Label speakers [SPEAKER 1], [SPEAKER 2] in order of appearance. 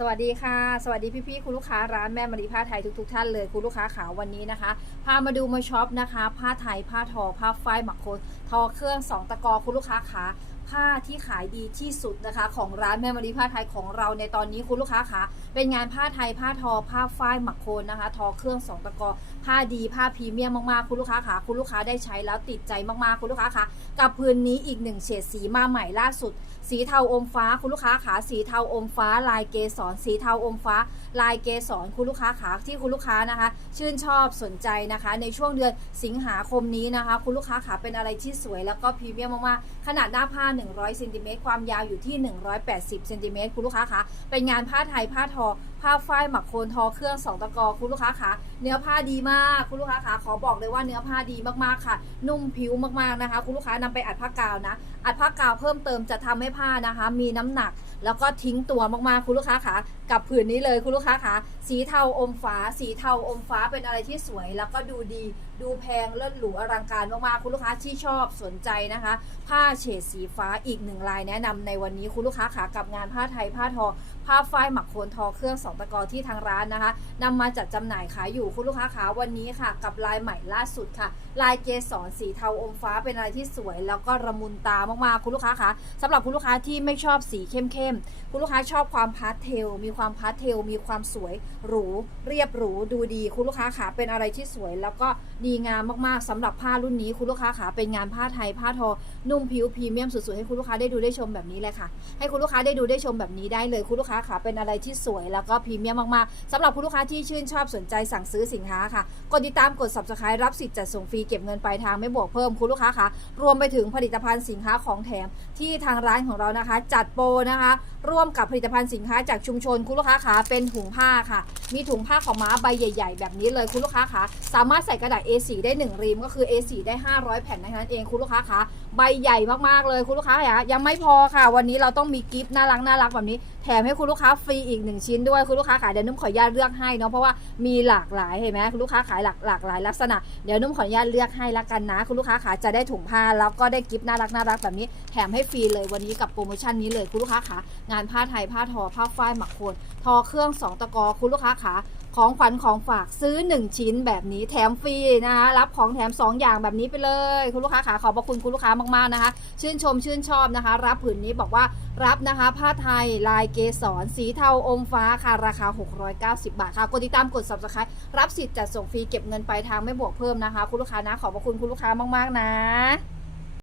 [SPEAKER 1] สวัสดีค่ะ สวัสดีพี่ๆคุณลูกค้าร้านแม่มารีผ้าไทยทุกๆท่านเลยคุณลูกค้าขาวันนี้นะคะ พามาดูมาช็อปนะคะ ผ้าไทยผ้าทอผ้าฝ้ายหมักโคนทอเครื่องสองตะกอคุณลูกค้าขา ผ้าที่ขายดีที่สุดนะคะ ของร้านแม่มารีผ้าไทยของเราในตอนนี้คุณลูกค้าขาเป็นงานผ้าไทยผ้าทอ ผ้าฝ้ายหมักโคนนะคะ ทอเครื่องสองตะกอผ้าดีผ้าพรีเมียมมากๆคุณลูกค้าขาคุณลูกค้าได้ใช้แล้วติดใจมากๆคุณลูกค้าขากับพื้นนี้อีกหนึ่งเฉดสีมาใหม่ล่าสุด สีเทาอมฟ้าคุณลูกค้าขาสีเทาอมฟ้า ลายเกสรสีเทาอมฟ้า ลายเกสรคุณลูกค้าขาที่คุณลูกค้านะคะ ชื่นชอบสนใจนะคะ ในช่วงเดือนสิงหาคมนี้นะคะ คุณลูกค้าขาเป็นอะไรที่สวยแล้วก็พรีเมียมมากๆขนาดหน้าผ้า100เซนติเมตรความยาวอยู่ที่ 180เซนติเมตรคุณลูกค้าคะเป็นงานผ้าไทยผ้าทอ ผ้าฝ้ายหมักโคนทอเครื่องสองตะกอคุณลูกค้าขาเนื้อผ้าดีมากคุณลูกค้าขาขอบอกเลยว่าเนื้อผ้าดีมากๆค่ะ นุ่มผิวมากๆนะคะ คุณลูกค้านำไปอัดผ้ากาวนะ อัดผ้ากาวเพิ่มเติมจะทำให้ผ้านะคะ มีน้ำหนักแล้วก็ทิ้งตัวมากๆ คุณลูกค้าขากับผืนนี้เลยคุณลูกค้าขาสีเทาอมฟ้า สีเทาอมฟ้าเป็นอะไรที่สวย แล้วก็ดูดี ดูแพงเลิศหรูอลังการมากๆคุณลูกค้าที่ชอบสนใจนะคะ ผ้าเฉดสีฟ้าอีกหนึ่งลายแนะนำในวันนี้คุณลูกค้าขากับงานผ้าไทยผ้าทอ ผ้าฝ้ายหมักโคนทอเครื่องสองตะกอที่ทางร้านนะคะนำมาจัดจำหน่ายขายอยู่คุณลูกค้าขาวันนี้ค่ะ กับลายใหม่ล่าสุดค่ะ ลายเกสรสีเทาอมฟ้าเป็นอะไรที่สวย แล้วก็ระมุนตามากๆคุณลูกค้าคะสำหรับคุณลูกค้าที่ไม่ชอบสีเข้มๆคุณลูกค้าชอบความพาสเทล มีความพาสเทล มีความสวยหรูเรียบหรูดูดี คุณลูกค้าขาเป็นอะไรที่สวย แล้วก็ดีงามมากๆสำหรับผ้ารุ่นนี้คุณลูกค้าขาเป็นงานผ้าไทยผ้าทอนุ่มผิวพรีเมียมสุดๆให้คุณลูกค้าได้ดูได้ชมแบบนี้เลยค่ะ ให้คุณลูกค้าได้ดูได้ชมแบบนี้ได้เลยคุณลูกค้าค่ะเป็นอะไรที่สวยแล้วก็พรีเมียมมากๆสำหรับคุณลูกค้าที่ชื่นชอบสนใจสั่งซื้อสินค้าค่ะ กดติดตามกด subscribe รับสิทธิ์จัดส่งฟรีเก็บเงินปลายทางไม่บวกเพิ่มคุณลูกค้าค่ะรวมไปถึงผลิตภัณฑ์สินค้าของแถมที่ทางร้านของเรานะคะ จัดโปรนะคะร่วมกับผลิตภัณฑ์สินค้าจากชุมชนคุณลูกค้าขาเป็นถุงผ้าค่ะ มีถุงผ้าของม้าใบใหญ่ ๆ แบบนี้เลยคุณลูกค้าขาสามารถใส่กระดาษ A4 ได้ 1รีมก็คือ A4 ได้ 500 แผ่นนั้นเองคุณลูกค้าขาใบใหญ่มากๆเลยคุณลูกค้าคะยังไม่พอค่ะ วันนี้เราต้องมีกิฟต์น่ารักน่ารักแบบนี้แถมให้คุณลูกค้าฟรีอีกหนึ่งชิ้นด้วยคุณลูกค้าขายเดี๋ยวนุ่มขออนุญาตเลือกให้เนาะเพราะว่ามีหลากหลายเห็นไหมคุณลูกค้าขายหลากหลากหลายลักษณะเดี๋ยวนุ่มขออนุญาตเลือกให้ละกันนะ คุณลูกค้าขาจะได้ถุงผ้าแล้วก็ได้กิฟต์น่ารักน่ารักแบบนี้แถมให้ฟรีเลยวันนี้กับโปรโมชั่นนี้เลยคุณลูกค้าขางานผ้าไทยผ้าทอผ้าฝ้ายหมักโคนทอเครื่องสองตะกอคุณลูกค้าขาของขวัญของฝากซื้อ 1 ชิ้นแบบนี้แถมฟรีนะคะรับของแถม 2 อย่างแบบนี้ไปเลย คุณลูกค้าขาขอบพระคุณคุณลูกค้ามากๆนะคะ ชื่นชมชื่นชอบนะคะ รับผืนนี้บอกว่ารับนะคะ ผ้าไทยลายเกสรสีเทาอมฟ้าค่ะราคา 690 บาทค่ะกดติดตามกด subscribe รับสิทธิ์จัดส่งฟรีเก็บเงินปลายทางไม่บวกเพิ่มนะคะ คุณลูกค้านะขอบพระคุณคุณลูกค้ามากๆนะ